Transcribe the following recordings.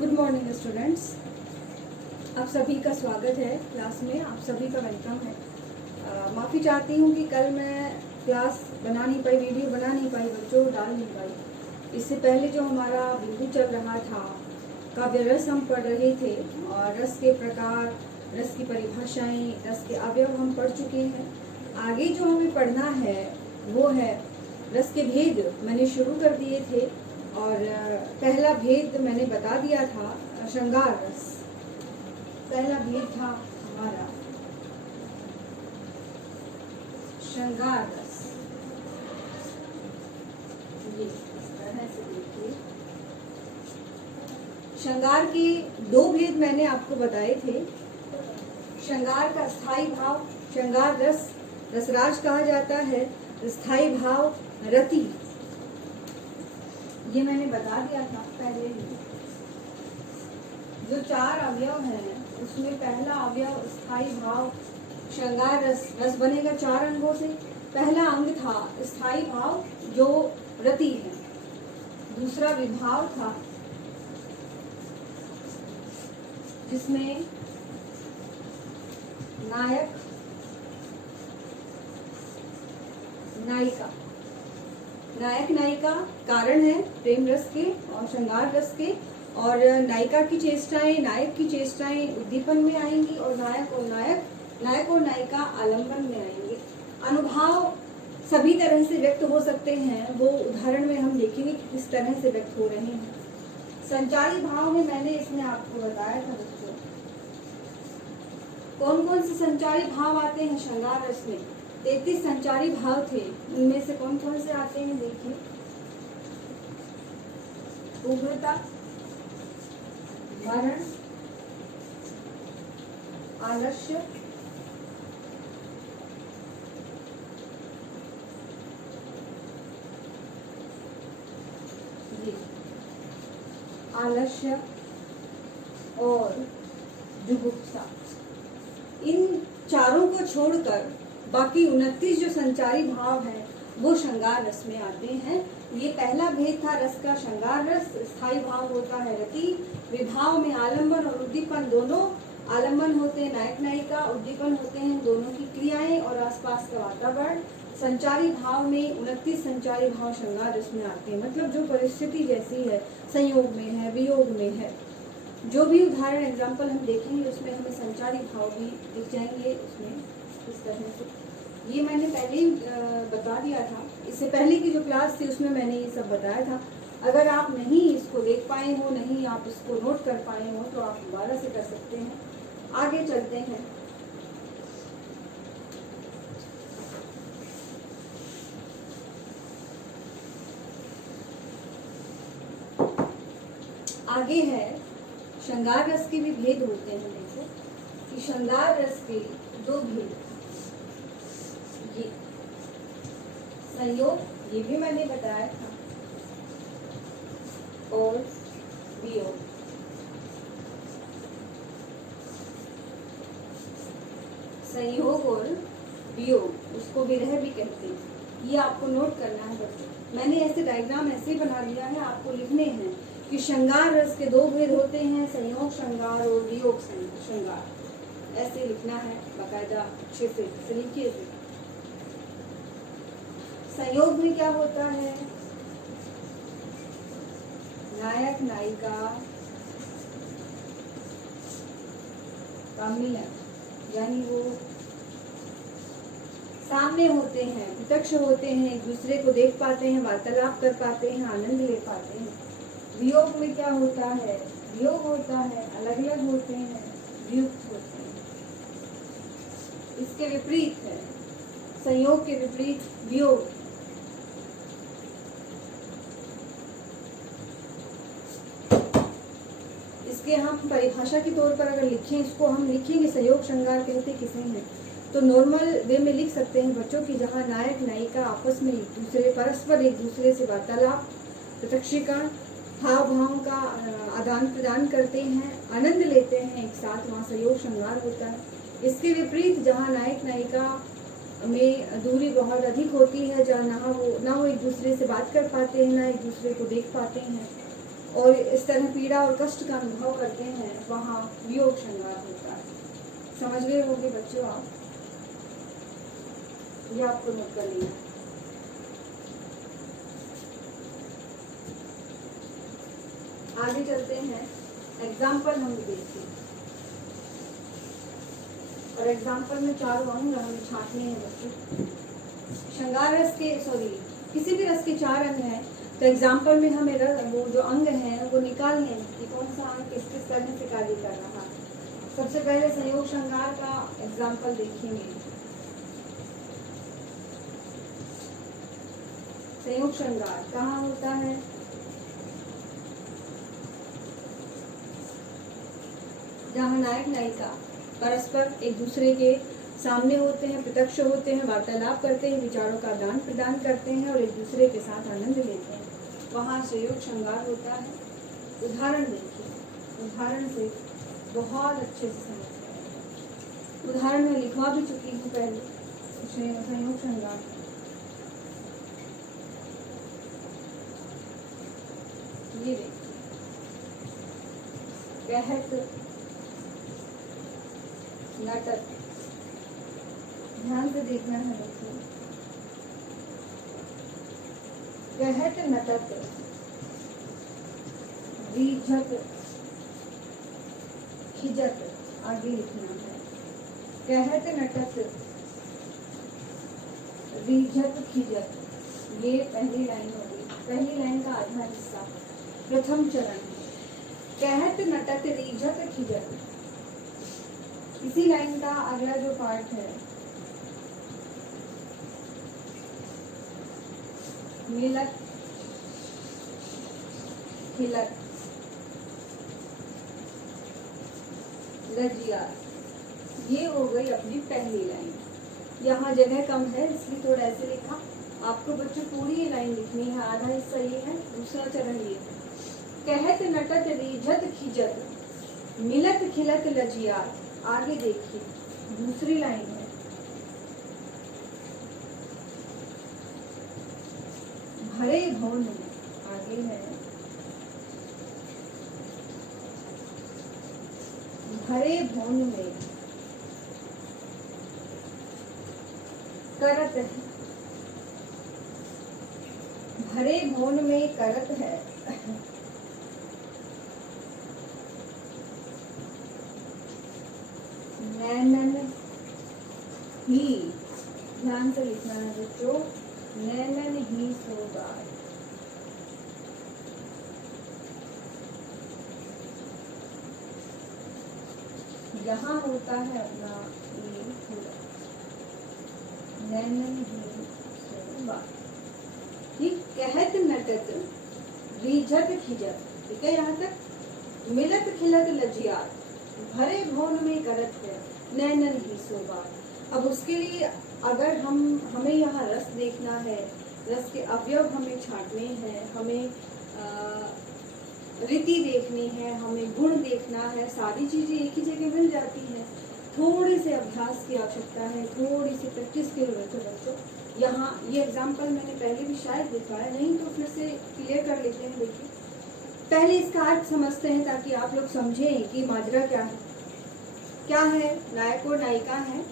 Good morning students. आप सभी का स्वागत है क्लास में, आप सभी का वेलकम है। माफ़ी चाहती हूँ कि कल मैं क्लास बना नहीं पाई, वीडियो बना नहीं पाई, बच्चों को डाल नहीं पाई। इससे पहले जो हमारा बिंदु चल रहा था, काव्य रस हम पढ़ रहे थे और रस के प्रकार, रस की परिभाषाएं, रस के अवयव हम पढ़ चुके हैं। आगे जो हमें पढ़ना है वो है रस के भेद। मैंने शुरू कर दिए थे और पहला भेद मैंने बता दिया था श्रृंगार रस। पहला भेद था हमारा श्रृंगार रस। ये इस तरह से देखिए, श्रृंगार के दो भेद मैंने आपको बताए थे। श्रृंगार का स्थायी भाव श्रृंगार रस, रसराज कहा जाता है। स्थायी भाव रति, ये मैंने बता दिया था पहले ही। जो चार अवयव हैं उसमें पहला अवयव स्थायी भाव श्रृंगार रस। रस बनेगा चार अंगों से। पहला अंग था स्थायी भाव जो रति है। दूसरा विभाव था जिसमें नायक नायिका, नायक नायिका कारण है प्रेम रस के और श्रृंगार रस के। और नायिका की चेष्टाएं, नायक की चेष्टाएं उद्दीपन में आएंगी और नायक और नायिका आलंबन में आएंगे। अनुभाव सभी तरह से व्यक्त हो सकते हैं, वो उदाहरण में हम देखेंगे कि किस तरह से व्यक्त हो रहे हैं। संचारी भाव में मैंने इसमें आपको बताया था बच्चों, कौन कौन से संचारी भाव आते हैं श्रृंगार रस में। 33 संचारी भाव थे, उनमें से कौन कौन से आते हैं देखिए। उग्रता, वर्ण, आलस्य, आलस्य और जुगुप्सा। इन चारों को छोड़कर बाकी 29 जो संचारी भाव हैं वो श्रृंगार रस में आते हैं। ये पहला भेद था रस का, श्रृंगार रस। स्थायी भाव होता है रति, विभाव में आलंबन और उद्दीपन दोनों। आलंबन होते हैं नायक नायिका, उद्दीपन होते हैं दोनों की क्रियाएं और आसपास का वातावरण। संचारी भाव में 29 संचारी भाव श्रृंगार रस में आते हैं। मतलब जो परिस्थिति जैसी है, संयोग में है, वियोग में है, जो भी उदाहरण एग्जाम्पल हम देखेंगे उसमें हमें संचारी भाव भी दिख जाएंगे उसमें इस तरह से। ये मैंने पहले ही बता दिया था, इससे पहले की जो क्लास थी उसमें मैंने ये सब बताया था। अगर आप नहीं इसको देख पाए हो, नहीं आप इसको नोट कर पाए हो, तो आप दोबारा से कर सकते हैं। आगे चलते हैं। आगे है श्रृंगार रस के भी भेद होते हैं। देखो कि श्रृंगार रस के दो भेद, ये संयोग, ये भी मैंने बताया था, और वियोग। संयोग और वियोग, उसको विरह भी कहते हैं। ये आपको नोट करना है बच्चों। मैंने ऐसे डायग्राम ऐसे बना लिया है, आपको लिखने हैं कि श्रृंगार रस के दो भेद होते हैं, संयोग श्रृंगार और वियोग श्रृंगार। ऐसे लिखना है बाकायदा, अच्छे से लिखिए। संयोग में क्या होता है, नायक नायिका का मिलन, यानी वो सामने होते हैं, प्रत्यक्ष होते हैं, एक दूसरे को देख पाते हैं, वार्तालाप कर पाते हैं, आनंद ले पाते हैं। वियोग में क्या होता है, वियोग होता है, अलग अलग होते हैं, वियुक्त होते हैं। इसके विपरीत है संयोग के विपरीत वियोग। इसके हम परिभाषा के तौर पर अगर लिखें, इसको हम लिखेंगे संयोग श्रृंगार कहते किसे हैं, तो नॉर्मल वे में लिख सकते हैं बच्चों की जहाँ नायक नायिका आपस में एक दूसरे परस्पर एक दूसरे से वार्तालाप, प्रत्यक्षीकरण, हाव भाव का आदान प्रदान करते हैं, आनंद लेते हैं एक साथ, वहाँ संयोग श्रृंगार होता है। इसके विपरीत जहाँ नायक नायिका में दूरी बहुत अधिक होती है, जहाँ ना वो एक दूसरे से बात कर पाते हैं, ना एक दूसरे को देख पाते हैं, और इस तरह पीड़ा और कष्ट का अनुभव करते हैं, वहाँ वियोग श्रृंगार होता है। समझ गए होंगे बच्चों आप, ये आपको नोट कर लेना। आगे चलते हैं, एग्जाम्पल हम देखते हैं, और एग्जाम्पल में चारों अंग हमें छांटने हैं बच्चों। श्रृंगार रस के किसी भी रस के 4 अंग हैं, तो एग्जाम्पल में हमें वो जो अंग हैं वो निकालने हैं कि कौन सा अंग किस किस तरह से कार्य कर रहा है। सबसे पहले संयोग श्रृंगार का एग्जाम्पल देखेंगे। संयोग श्रृंगार कहाँ होता है? जहाँ नायक नायिका परस्पर एक दूसरे के सामने होते हैं, प्रत्यक्ष होते हैं, वार्तालाप करते हैं, विचारों का आदान प्रदान करते हैं और एक दूसरे के साथ आनंद लेते हैं, वहाँ संयोग श्रृंगार होता है। उदाहरण देखिए, उदाहरण से बहुत अच्छे से समझ पाएंगे। उदाहरण में लिखवा भी चुकी हूँ पहले संयोग श्रृंगार। ये देखिए, कहत नाटक, ध्यान से देखना है देखिए। कहत नटत रीझत खिजत, आगे लिखना है। कहत नटत रीझत खिजत, ये पहली लाइन होगी। पहली लाइन का आधा हिस्सा प्रथम चरण है। कहत नटत रीझत खिजत, इसी लाइन का अगला जो पार्ट है, मिलत खिलत लजिया, ये हो गई अपनी पहली लाइन। यहाँ जगह कम है इसलिए थोड़ा ऐसे लिखा। आपको बच्चों पूरी ये लाइन लिखनी है, आधा हिस्सा ये है, दूसरा चरण ये है। कहत नटत रीझत खिजत मिलत खिलत लजिया, आगे देखिए दूसरी लाइन है। भरे भवन में, आगे है भरे भवन में करत है, भरे भवन में करत है। नैनन ही, ध्यान से लिखना है बच्चों, नैनन ही सोगार। यहाँ होता है अपना ये पूरा, नैनन ही सोगार। ठीक, कहत नटत रीझत खिजत, ठीक है यहाँ तक। मिलत खिलत लजियात, भरे भवन में करत है, नैनन ही सोगार। अब उसके लिए अगर हमें यहाँ रस देखना है, रस के अवयव हमें छांटने हैं, हमें रीति देखनी है, हमें गुण देखना है, सारी चीजें एक ही जगह मिल जाती हैं। थोड़े से अभ्यास की आवश्यकता है, थोड़ी सी प्रैक्टिस की जरूरत है बच्चों। यहाँ ये एग्जाम्पल मैंने पहले भी शायद दिखाया, नहीं तो फिर से क्लियर कर लेते हैं। देखिए, पहले इसका अर्थ समझते हैं ताकि आप लोग समझें कि माजरा क्या है। क्या है? नायक और नायिका हैं,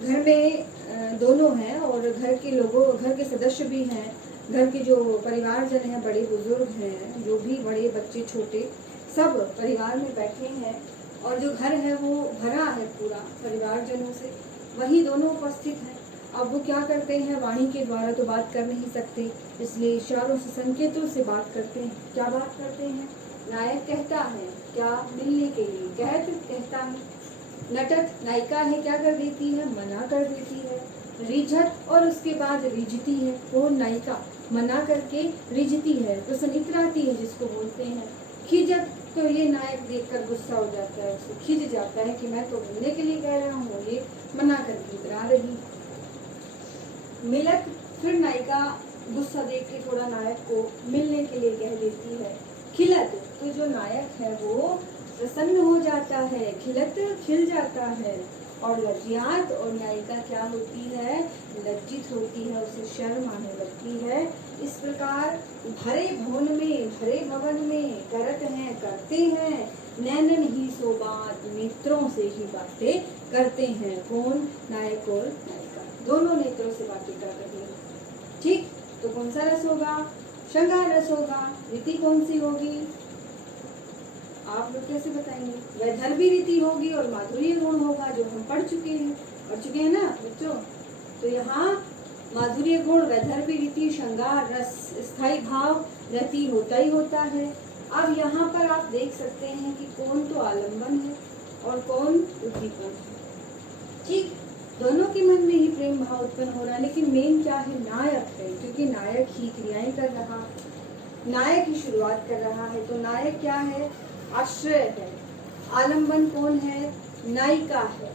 घर में दोनों हैं और घर के लोगों, घर के सदस्य भी हैं, घर के जो परिवारजन हैं, बड़े बुजुर्ग हैं, जो भी बड़े बच्चे छोटे सब परिवार में बैठे हैं और जो घर है वो भरा है पूरा परिवारजनों से, वही दोनों उपस्थित हैं। अब वो क्या करते हैं, वाणी के द्वारा तो बात कर नहीं सकते, इसलिए इशारों से, संकेतों से बात करते हैं। क्या बात करते हैं? नायक कहता है क्या, मिलने के लिए, कहत कहता है, नटत नायिका है, क्या कर देती है, मना कर देती है, रिझत और उसके बाद रिझती है, वो नायिका मना करके रिझती है, प्रसन्नित्राती है जिसको बोलते हैं। खिजत, तो ये नायक देखकर गुस्सा हो जाता है, उसको खिज जाता है कि मैं तो मिलने के लिए कह रहा हूँ, ये मना करके इतरा रही। मिलत, फिर नायिका गुस्सा देख के थोड़ा नायक को मिलने के लिए कह देती है। खिलत, तो जो नायक है वो प्रसन्न हो जाता है, खिलत खिल जाता है और लज्जियात, और नायिका क्या होती है, लज्जित होती है, उसे शर्म आने लगती है। इस प्रकार भरे भवन में, भरे भवन में करत हैं करते हैं, नैनन ही सो बात, नेत्रों से ही बातें करते हैं। कौन, नायक और नायिका दोनों नेत्रों से बातें कर रहे हैं। ठीक, तो कौन सा रस होगा, श्रृंगार रस होगा। रीति कौन सी होगी, आप लोग कैसे बताएंगे, वैधर्भी रीति होगी और माधुर्य गुण होगा, जो हम पढ़ चुके हैं ना बच्चों। तो यहाँ माधुर्य गुण, वैधर्भी रीति, श्रृंगार रस, स्थायी भाव, रति होता ही होता है। अब यहाँ पर आप देख सकते हैं कि कौन तो आलम्बन है और कौन उद्दीपन है। ठीक, दोनों के मन में ही प्रेम भाव उत्पन्न हो रहा है, लेकिन मेन क्या है, नायक है, क्योंकि नायक ही क्रियाएं कर रहा है, नायक ही शुरुआत कर रहा है। तो नायक क्या है, आश्रय है। आलम्बन कौन है, नायिका है।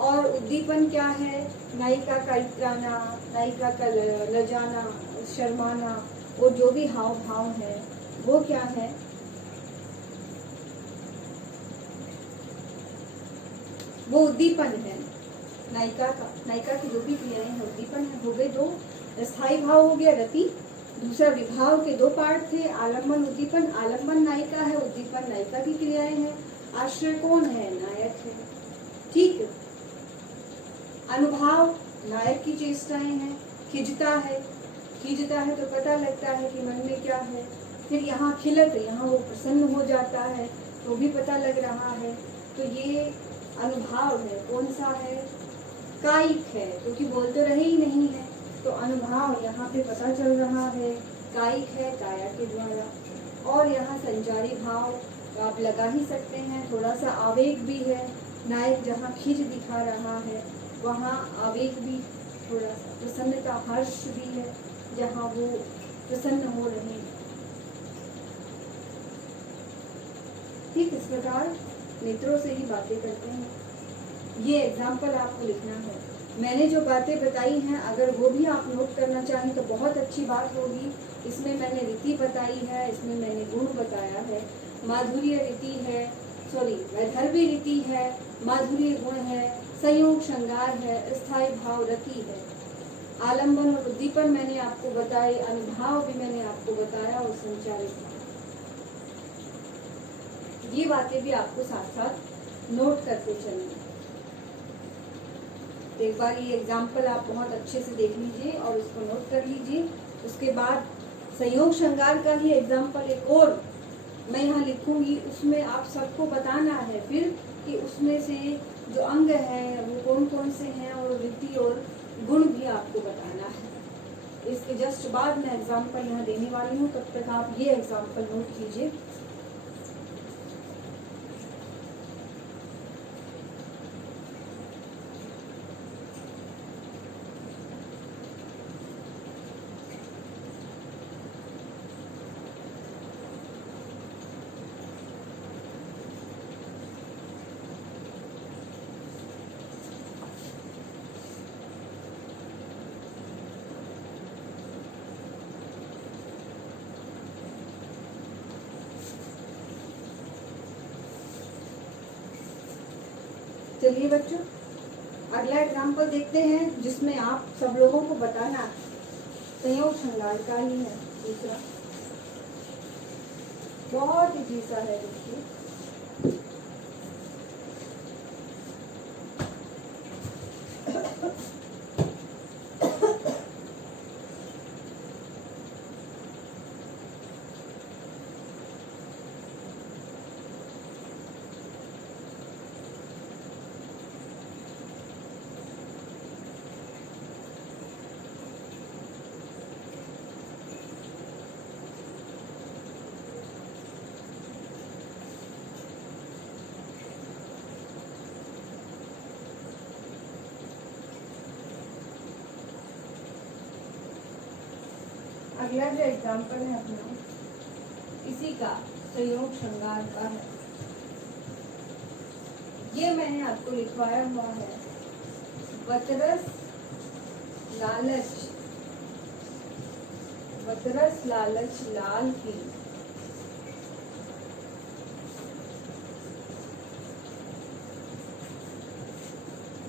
और उद्दीपन क्या है, नायिका का इतराना, नायिका का लजाना, शर्माना, और जो भी हाव भाव है वो क्या है, वो उद्दीपन है नायिका का। नायिका की जो भी क्रियाएं हैं उद्दीपन है। हो गए दो, स्थायी भाव हो गया रति, दूसरा विभाव के दो पार्ट थे, आलम्बन उद्दीपन। आलम्बन नायिका है, उद्दीपन नायिका की क्रियाएं हैं। आश्रय कौन है, नायक है। ठीक, अनुभाव नायक की चेष्टाएं हैं। खिंचता है, खींचता है तो पता लगता है कि मन में क्या है। फिर यहाँ खिलत, यहाँ वो प्रसन्न हो जाता है तो भी पता लग रहा है। तो ये अनुभाव है, कौन सा है, कायिक है, क्योंकि बोल तो रहे ही नहीं है। तो अनुभाव यहाँ पे पता चल रहा है, कायिक है, काया के द्वारा। और यहाँ संचारी भाव आप लगा ही सकते हैं, थोड़ा सा आवेग भी है। नायक जहाँ खिंच दिखा रहा है वहाँ आवेग भी, थोड़ा सा प्रसन्नता, हर्ष भी है, जहाँ वो प्रसन्न हो रहे हैं। ठीक, इस प्रकार नेत्रों से ही बातें करते हैं। ये एग्जाम्पल आपको लिखना है। मैंने जो बातें बताई हैं अगर वो भी आप नोट करना चाहें तो बहुत अच्छी बात होगी। इसमें मैंने रीति बताई है, इसमें मैंने गुण बताया है। माधुर्य रीति है, वैधर्भी रीति है, माधुर्य गुण है, संयोग श्रृंगार है, स्थायी भाव रति है, आलम्बन और उद्दीपन मैंने आपको बताए, अनुभाव भी मैंने आपको बताया, और संचारित भाव। ये बातें भी आपको साथ साथ नोट करते चलना। एक बार ये एग्जाम्पल आप बहुत अच्छे से देख लीजिए और उसको नोट कर लीजिए। उसके बाद संयोग श्रृंगार का ही एग्जाम्पल एक और मैं यहाँ लिखूंगी, उसमें आप सबको बताना है फिर कि उसमें से जो अंग है वो कौन कौन से हैं, और रीति और गुण भी आपको बताना है। इसके जस्ट बाद मैं एग्जाम्पल यहाँ देने वाली हूँ, तब तक आप ये एग्जाम्पल नोट कीजिए। चलिए बच्चों, अगला एग्जाम्पल देखते हैं जिसमें आप सब लोगों को बताना संयोग श्रृंगार का ही है। दूसरा बहुत ही सा है, देखिए। अगला जो एग्जाम्पल है अपना इसी का संयोग श्रृंगार का है। ये मैंने आपको लिखवाया हुआ है, वतरस लालच लाल की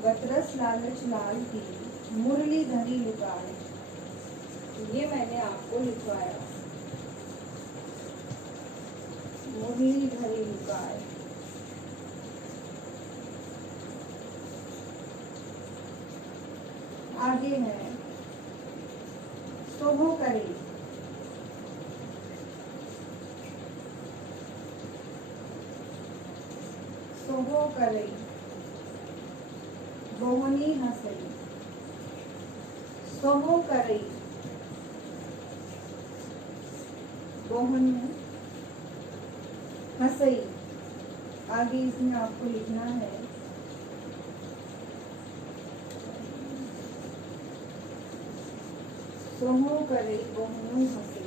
बतरस लालच लाल की मुरली धरी लुकाए। ये मैंने आपको लिखवाया, मुरली धरी लुकाए। आगे है सोहो करे, सोहो करे बोहनी हंसई। सोहो करे बोहनी हंसई। आगे इसमें आपको लिखना है सोहो करे बोहनु हंसई।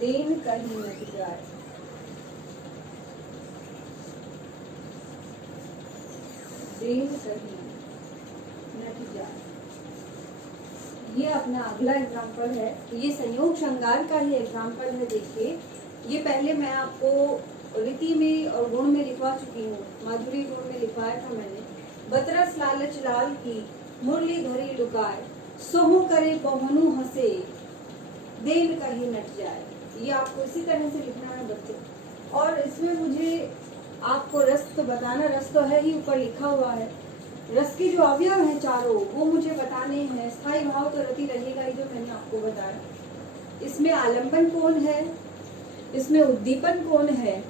देन कहीं नट जाए, देन कहीं नट जाए। ये अपना अगला एग्जाम्पल है। ये संयोग श्रृंगार का ही एग्जाम्पल है। देखिए, ये पहले मैं आपको रीति में और गुण में लिखवा चुकी हूँ, माधुरी गुण में लिखवाया था मैंने। बतरस लालच लाल की मुरली धरी लुकाए, सोहू करे बहुनु हंसे, देन कहीं नट जाए। ये आपको इसी तरह से लिखना है बच्चों। और इसमें मुझे आपको रस तो बताना, रस तो है ही, ऊपर लिखा हुआ है। रस के जो अवयव हैं चारों, वो मुझे बताने हैं। स्थायी भाव तो रति रहेगा ही, जो मैंने आपको बताया। इसमें आलंबन कौन है, इसमें उद्दीपन कौन है,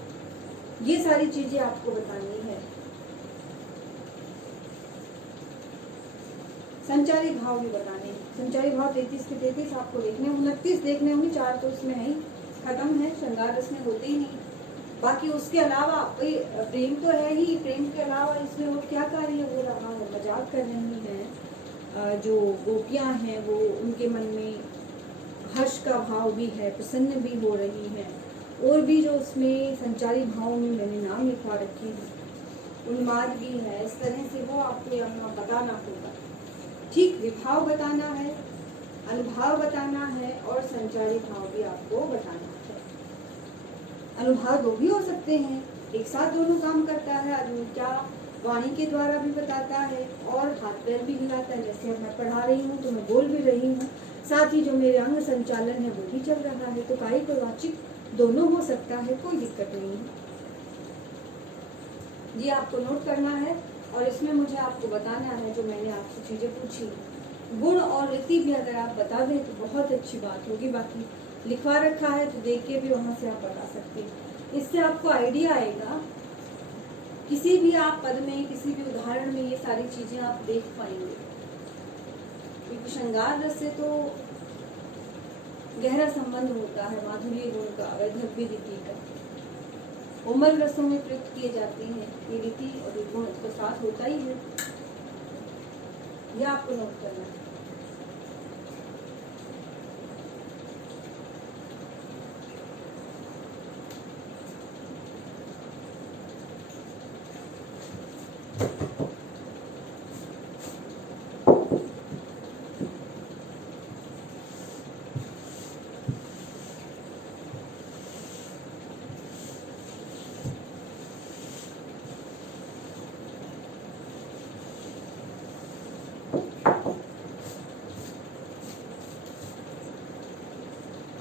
ये सारी चीजें आपको बतानी है। संचारी भाव भी बताने हैं। संचारी भाव 33 के 33 आपको देखने, 29 देखने होंगे, 4 तो उसमें है ही, खत्म है, श्रृंगार रस में होते ही नहीं। बाकी उसके अलावा प्रेम तो है ही, प्रेम के अलावा इसमें और क्या कार्य हो रहा है, मजाक कर रही हैं जो गोपियां हैं, वो उनके मन में हर्ष का भाव भी है, प्रसन्न भी हो रही हैं। और भी जो उसमें संचारी भाव में मैंने नाम लिखवा रखे हैं, उन्माद भी है। इस तरह से वो आपको यहाँ बताना होगा। ठीक, विभाव बताना है, अनुभाव बताना है और संचारी भाव भी आपको बताना है। अनुभाव 2 भी हो सकते हैं, एक साथ दोनों काम करता है। आदमी क्या वाणी के द्वारा भी बताता है और हाथ पैर भी हिलाता है। जैसे अब मैं पढ़ा रही हूँ तो मैं बोल भी रही हूँ, साथ ही जो मेरे अंग संचालन है वो भी चल रहा है। तो कायिक और वाचिक दोनों हो सकता है, कोई दिक्कत नहीं है। ये आपको नोट करना है। और इसमें मुझे आपको बताना है जो मैंने आपसे चीजें पूछी, गुण और रीति भी अगर आप बता दें तो बहुत अच्छी बात होगी। बाकी लिखवा रखा है तो देख के भी वहां से आप बता सकते हैं। इससे आपको आइडिया आएगा, किसी भी आप पद में, किसी भी उदाहरण में ये सारी चीजें आप देख पाएंगे। क्योंकि श्रृंगार रस से तो गहरा संबंध होता है माधुर्य गुण का, वैधव्य रीति का। कोमल रसों में प्रयुक्त किए जाते हैं ये रीति और ये गुण, तो साथ होता ही है। यह आपको नोट करना है।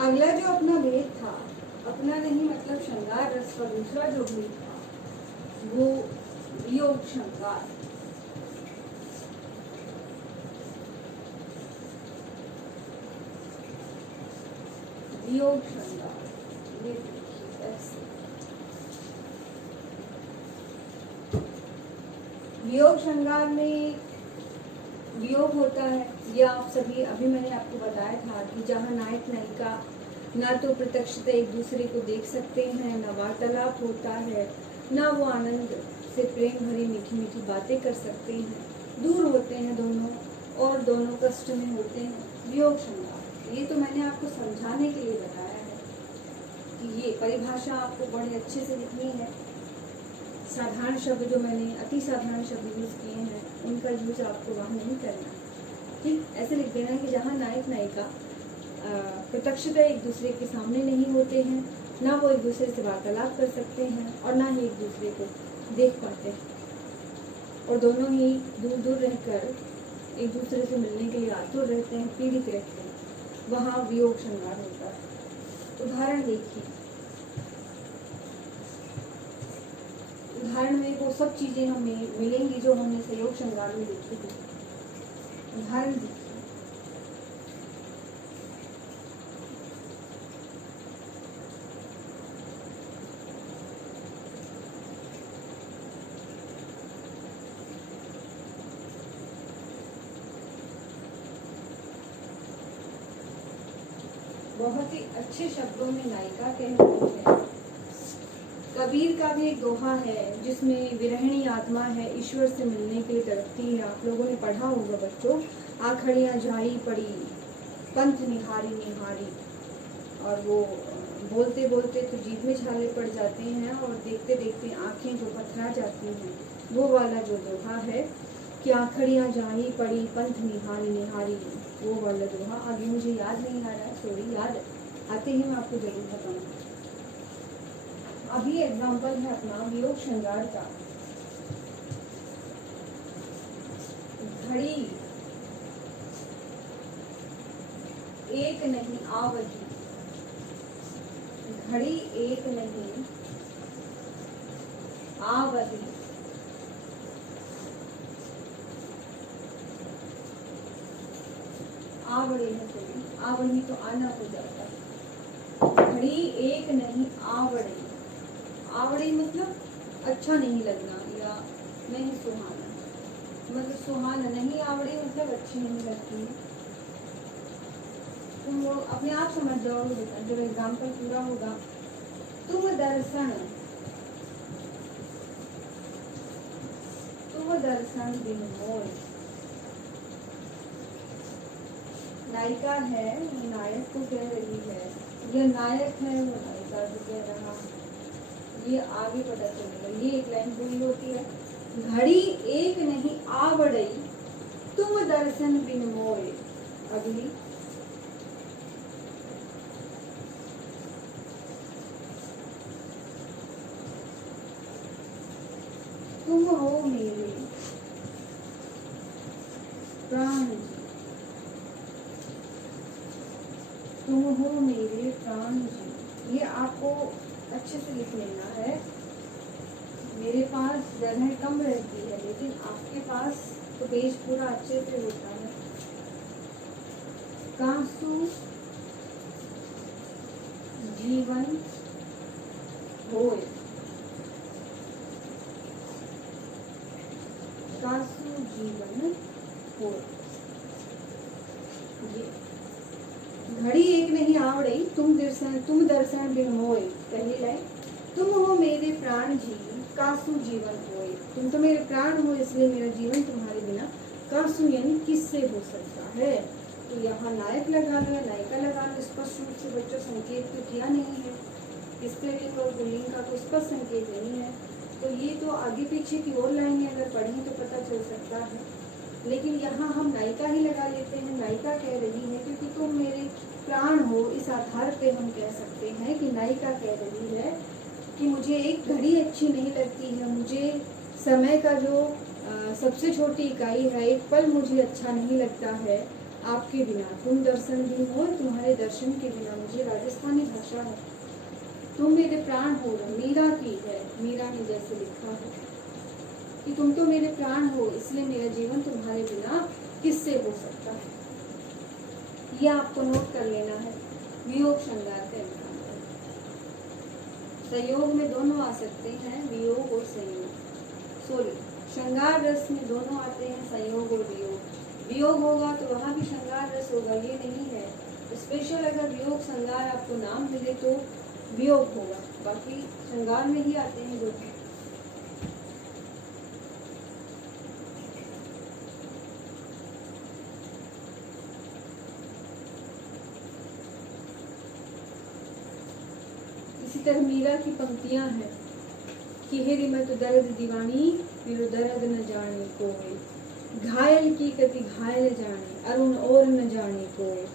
अगला जो अपना भेद था, अपना नहीं मतलब श्रृंगार रस का दूसरा जो भेद था वो वियोग श्रृंगार। वियोग श्रृंगार, ये देखिए ऐसे। वियोग श्रृंगार में वियोग होता है, ये आप सभी, अभी मैंने आपको बताया था कि जहाँ नायक नायिका ना तो प्रत्यक्षतः एक दूसरे को देख सकते हैं, ना वार्तालाप होता है, ना वो आनंद से प्रेम भरी मीठी मीठी बातें कर सकते हैं, दूर होते हैं दोनों और दोनों कष्ट में होते हैं। वियोग श्रृंगार, ये तो मैंने आपको समझाने के लिए बताया है कि ये परिभाषा आपको बड़े अच्छे से लिखनी है। साधारण शब्द जो मैंने अति साधारण शब्द यूज किए हैं उनका यूज आपको वहाँ नहीं करना। ठीक, ऐसे लिख देना है कि जहाँ नायक नायिका प्रत्यक्षतः एक दूसरे के सामने नहीं होते हैं ना वो एक दूसरे से वार्तालाप कर सकते हैं और ना ही एक दूसरे को देख पाते हैं, और दोनों ही दूर दूर रहकर एक दूसरे से मिलने के लिए आतुर रहते हैं, पीड़ित रहते हैं। वहाँ वियोग श्रृंगार होता है। उदाहरण देखिए, उदाहरण में वो सब चीजें हमें मिलेंगी जो हमने संयोग श्रृंगार में देखी थी। उदाहरण देखिए, बहुत ही अच्छे शब्दों में नायिका कह रही है। कबीर का भी एक दोहा है जिसमें विरहिणी आत्मा है, ईश्वर से मिलने के लिए तड़पती है। आप लोगों ने पढ़ा होगा बच्चों, आखड़ियाँ झाई पड़ी पंथ निहारी निहारी, और वो बोलते बोलते तो जीभ में छाले पड़ जाते हैं और देखते देखते आंखें जो पथरा जाती हैं। वो वाला जो दोहा है कि आखड़ियाँ झाई पड़ी पंथ निहारी निहारी, वो वाला दोहा आगे मुझे याद नहीं आ रहा है, सॉरी, याद आते ही मैं आपको जरूर बताऊंगा। अभी एग्जाम्पल है अपना वियोग श्रृंगार का। घड़ी एक नहीं आवही, घड़ी एक नहीं आवही, आवड़ी है, सॉरी, आवड़ी तो आना हो जाता है। घड़ी एक नहीं आवड़ी, आवड़ी मतलब अच्छा नहीं लगना या नहीं सुहाना, मतलब सुहाना नहीं, आवड़ी मतलब अच्छी नहीं लगती। तुम लोग अपने आप समझ जाओगे जब एग्जाम्पल पूरा होगा। तुम दर्शन बिन मोल, नायिका है, नायक को कह रही है, यह नायक है, वो नायिका को कह रहा है। ये आगे पता चलेगा। ये एक लाइन पूरी होती है, घड़ी एक नहीं आवड़ई तुम दर्शन बिन मोए। अगली, तुम हो मेरे प्राण जी, तुम हो मेरे प्राण जी। ये आपको अच्छे से लिख लेना है। मेरे पास जगह कम रहती है, लेकिन आपके पास तो पेज पूरा अच्छे से होता है। कांसु जीवन होए, कांसु जीवन होए। घड़ी एक नहीं आवड़ई तुम दर्शन बिन होए। पहली लाइन, तुम हो मेरे प्राण जी कासु जीवन होए। तुम तो मेरे प्राण हो, इसलिए मेरा जीवन तुम्हारे बिना कासु यानी किससे हो सकता है। तो यहाँ नायक लगा लो या नायिका लगा लो, स्पष्ट रूप से बच्चों संकेत तो किया नहीं है, स्त्रीलिंग और पुल्लिंग का तो स्पष्ट संकेत नहीं है। तो ये तो आगे पीछे की और लाइनें अगर पढ़ें तो पता चल सकता है, लेकिन यहाँ हम नायिका ही लगा लेते हैं। नायिका कह रही है क्योंकि तुम मेरे प्राण हो, इस आधार पे हम कह सकते हैं कि नायिका कह रही है कि मुझे एक घड़ी अच्छी नहीं लगती है, मुझे समय का जो सबसे छोटी इकाई है, एक पल मुझे अच्छा नहीं लगता है आपके बिना। तुम दर्शन भी हो, तुम्हारे दर्शन के बिना, मुझे राजस्थानी भाषा है, तुम मेरे प्राण हो। मीरा की है, मीरा ने जैसे लिखा है कि तुम तो मेरे प्राण हो, इसलिए मेरा जीवन तुम्हारे बिना किससे हो सकता है। ये आपको नोट कर लेना है। वियोग श्रृंगार का एग्जाम्पल, संयोग में दोनों आ सकते हैं, वियोग और संयोग, सॉरी श्रृंगार रस में दोनों आते हैं, संयोग और वियोग। वियोग होगा तो वहाँ भी श्रृंगार रस होगा, ये नहीं है स्पेशल। अगर वियोग श्रृंगार आपको नाम मिले तो वियोग होगा, बाकी श्रृंगार में ही आते हैं जो। इसी तरह मीरा की पंक्तियां हैं कि हेरी मत दर्द दीवानी फिर दर्द न जाने कोई, घायल की कति घायल जाने अरुण और न जाने कोई।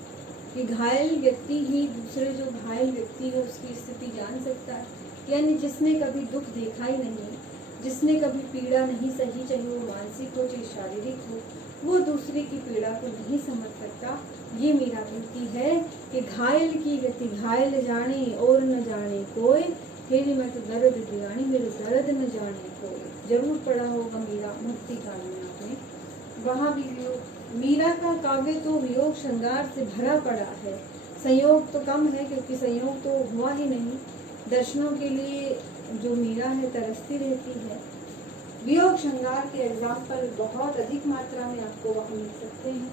कि घायल व्यक्ति ही दूसरे जो घायल व्यक्ति है उसकी स्थिति जान सकता है। यानी जिसने कभी दुख देखा ही नहीं, जिसने कभी पीड़ा नहीं सही, चाहे वो मानसिक हो चाहे शारीरिक हो, वो दूसरे की पीड़ा को नहीं समझ सकता। ये मेरा कहती है कि घायल की गति घायल जाने और न जाने कोई, फिर मैं तो दर्द दिगानी मेरे दर्द न जाने कोई। जरूर पढ़ा होगा मीरा मुक्ति काल में आपने, वहाँ भी वियोग। मीरा का काव्य तो वियोग श्रृंगार से भरा पड़ा है। संयोग तो कम है क्योंकि संयोग तो हुआ ही नहीं। दर्शनों के लिए जो मीरा है तरसती रहती है। वियोग श्रृंगार के एग्जाम्पल बहुत अधिक मात्रा में आपको वहाँ मिल सकते हैं,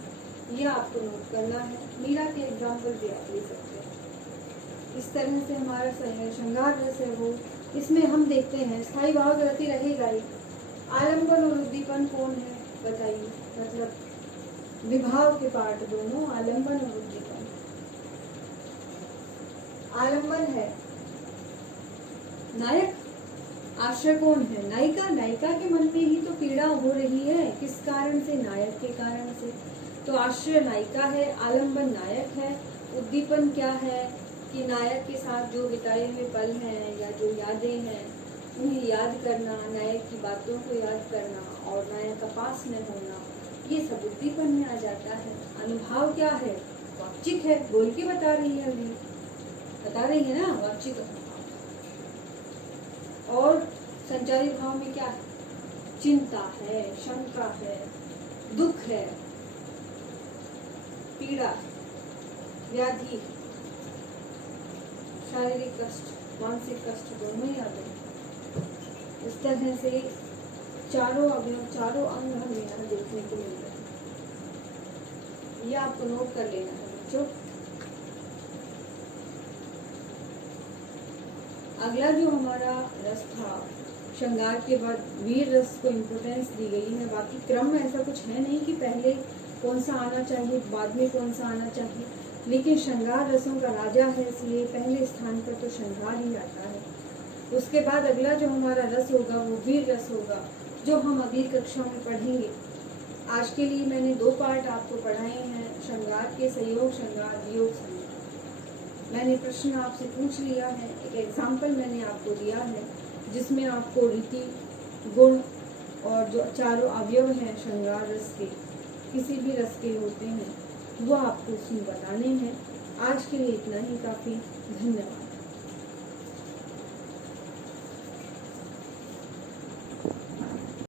यह आपको नोट करना है। मीरा के एग्जाम्पल भी आप ले सकते हैं। इस तरह से हमारा श्रृंगार रस है वो, इसमें हम देखते हैं स्थायी भाव गति रहेगा ही। आलम्बन और उद्दीपन कौन है बताइए, मतलब विभाव के पार्ट दोनों, आलम्बन और उद्दीपन। आलम्बन है नायक, आश्रय कौन है नायिका। नायिका के मन में ही तो पीड़ा हो रही है, किस कारण से, नायक के कारण से। तो आश्रय नायिका है, आलम्बन नायक है। उद्दीपन क्या है कि नायक के साथ जो बिताए हुए पल हैं या जो यादें हैं उन्हें याद करना, नायक की बातों को याद करना और नायक का पास में होना, ये सब उद्दीपन में आ जाता है। अनुभाव क्या है, वाचिक है, बोल के बता रही है, अभी बता रही है ना, वाचिक अनुभाव। और संचारी भाव में क्या है, चिंता है, शंका है, दुख है, पीड़ा, व्याधि, शारीरिक कष्ट, मानसिक कष्ट दोनों ही आते हैं। इस तरह से चारों अवयव, चारों अंग हमें यहाँ देखने को मिल रहे हैं। ये आपको नोट कर लेना है बच्चों। अगला जो हमारा रस था, श्रृंगार के बाद वीर रस को इम्पोर्टेंस दी गई है। बाकी क्रम में ऐसा कुछ है नहीं कि पहले कौन सा आना चाहिए बाद में कौन सा आना चाहिए, लेकिन श्रृंगार रसों का राजा है इसलिए पहले स्थान पर तो श्रृंगार ही आता है। उसके बाद अगला जो हमारा रस होगा वो वीर रस होगा, जो हम अगली कक्षा में पढ़ेंगे। आज के लिए मैंने 2 पार्ट आपको पढ़ाए हैं, श्रृंगार के संयोग श्रृंगार, वियोग श्रृंगार। मैंने प्रश्न आपसे पूछ लिया है, एक एग्जाम्पल मैंने आपको दिया है जिसमें आपको रीति, गुण और जो चारों अवयव हैं श्रृंगार रस के, किसी भी रस के होते हैं, वो आपको उसमें बताने हैं। आज के लिए इतना ही काफ़ी। धन्यवाद।